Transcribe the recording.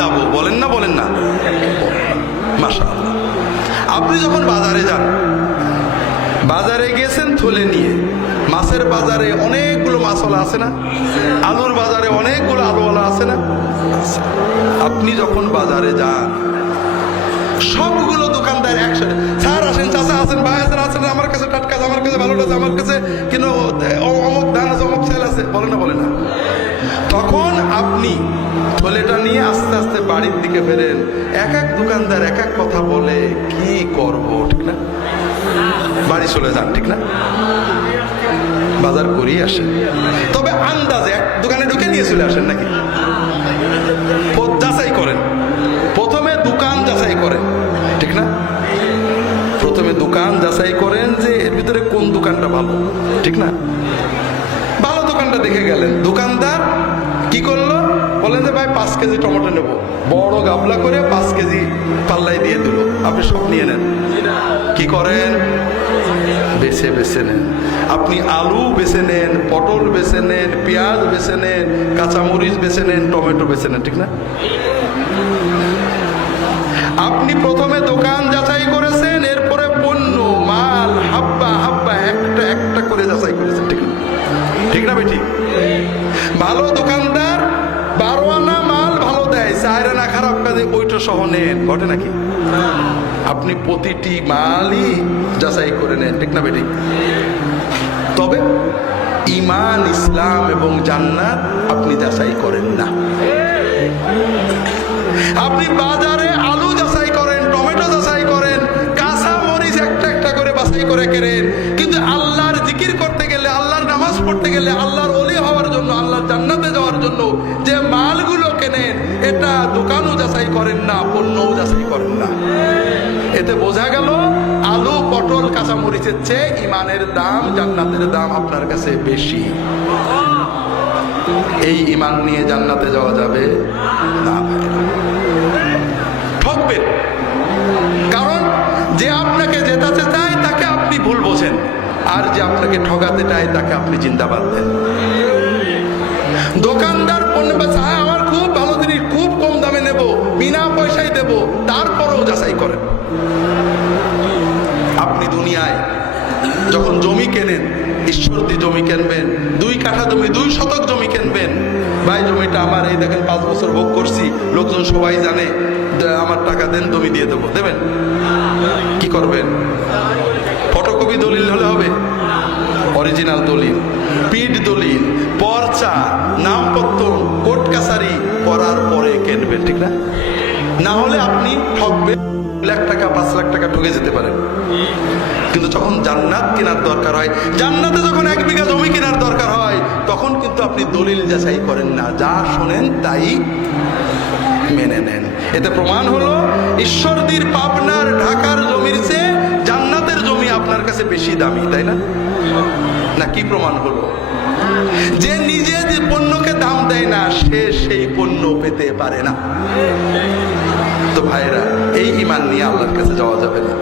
যাব, বলেন না বলেন না? মাশাআল্লাহ। আপনি যখন বাজারে যান, বাজারে গেছেন থলে নিয়ে, মাছের বাজারে অনেকগুলো মাছওয়ালা আছে না? আলুর বাজারে অনেকগুলো আলুওয়ালা আছে না? আপনি যখন বাজারে যান, সবগুলো দোকানদার একসাথে, স্যার আসেন, চাচা আছেন, ভাই আছেন, আছেন, আমার কাছে টাটকা আছে, আমার কাছে ভালোটা আছে, আমার কাছে কিন্তু অমুক ধান আছে, অমুক চাল আছে, বলে না বলে না? তখন আপনি থলেটা নিয়ে আস্তে আস্তে বাড়ির দিকে ফেরেন, এক এক দোকানদার এক এক কথা বলে, কি করব, ঠিক না? বাড়ি চলে যান, ঠিক না? বাজার করিয়ে আসেন, তবে আন্দাজে এক দোকানে ঢুকে নিয়ে চলে আসেন নাকি? যাচাই করেন, প্রথমে দোকান যাচাই করেন, ঠিক না? প্রথমে দোকান যাচাই করেন যে এর ভিতরে কোন দোকানটা ভালো, ঠিক না? ভালো দোকানটা দেখে গেলেন, দোকানদার কি করলো, বলেন যে ভাই 5 কেজি টমেটো নেবো, বড় গাবলা করে 5 কেজি পাল্লাই দিয়ে দিল, আপনি সব নিয়ে নেন। কি করেন? বেছে বেছে নেন। আপনি আলু বেছে নেন, পটল বেছে নেন, পেঁয়াজ বেছে নেন, কাঁচামরিচ বেছে নেন, টমেটো বেছে নেন, ঠিক না? আপনি প্রথমে দোকান যাচাই করেছেন, এরপরে পণ্য, মাল, হাব্বা হাব্বা একটা একটা করে যাচাই করেছেন, ঠিক না? ঠিক না বেটি? ভালো দোকানদার 12 আনা মাল ভালো দেয়, 4 আনা খারাপ কাজে ওইটা সহ নেন, ঘটে নাকি? আপনি প্রতিটি মালই যাচাই করে নেন, ঠিক না বেটি? তবে ঈমান, ইসলাম এবং জান্নাত আপনি যাচাই করেন না। আপনি বাজারে আলু যাচাই করেন, টমেটো যাচাই করেন, কাঁচা মরিচ একটা একটা করে বাছাই করে কেনেন, কিন্তু আল্লাহর জিকির করতে গেলে, আল্লাহর নামাজ পড়তে গেলে, আল্লাহর ওলি হওয়ার জন্য, আল্লাহর জান্নাতে যাওয়ার জন্য যে মালগুলো কেনেন, এটা দোকানও যাচাই করেন না, পণ্যও যাচাই করেন না। এতে বোঝা গেল আলু, পটল, কাঁচা মরিচের চেয়ে ইমানের দাম, জান্নাতের দাম আপনার কাছে বেশি। এই ইমান নিয়ে জান্নাতে যাওয়া যাবে না। ঠকবেন, কারণ যে আপনাকে জেতাতে চায় তাকে আপনি ভুল বোঝেন, আর যে আপনাকে ঠকাতে চায় তাকে আপনি জিন্দাবাদ দেন। দোকানদার পণ্য বেচা, আমার খুব ভালো জিনিস, খুব কম দামে নেব, বিনা পয়সায় দেব, তারপরেও যাচাই করেন। আপনি দুনিয়ায় যখন জমি কেনেন, ঈশ্বরদী জমি কিনবেন, 2 কাঠা জমি, 2 শতক জমি কিনবেন, ভাই জমিটা আমার, এই দেখেন 5 বছর ভোগ করছি, লোকজন সবাই জানে, আমার টাকা দেন, জমি দিয়ে দেবো, দেবেন? কি করবেন? ফটোকপি দলিল হলে হবে? অরিজিনাল দলিল, পিঠ দলিল, পর্চা, নামপত্র, কোর্ট কাছারি করার পরে কিনবেন, ঠিক না? না হলে আপনি ঠকবেন, 1 লাখ টাকা 5 লাখ টাকা ঠকে যেতে পারেন। কিন্তু যখন জান্নাত কেনার দরকার হয়, জান্নাতে যখন 1 বিঘা জমি কেনার দরকার হয়, তখন কিন্তু আপনি দলিল যাচাই করেন না, যা শোনেন তাই মেনে নেন। এতে প্রমাণ হলো ঈশ্বরদীর, পাবনার, ঢাকার জমির চেয়ে জান্নাতের জমি আপনার কাছে বেশি দামি, তাই না? না কি প্রমাণ হলো? যে নিজে যে পণ্যকে দাম দেয় না, সে সেই পণ্য পেতে পারে না। তো ভাইরা, এই ঈমান নিয়ে আল্লাহর কাছে যাওয়া যাবে না।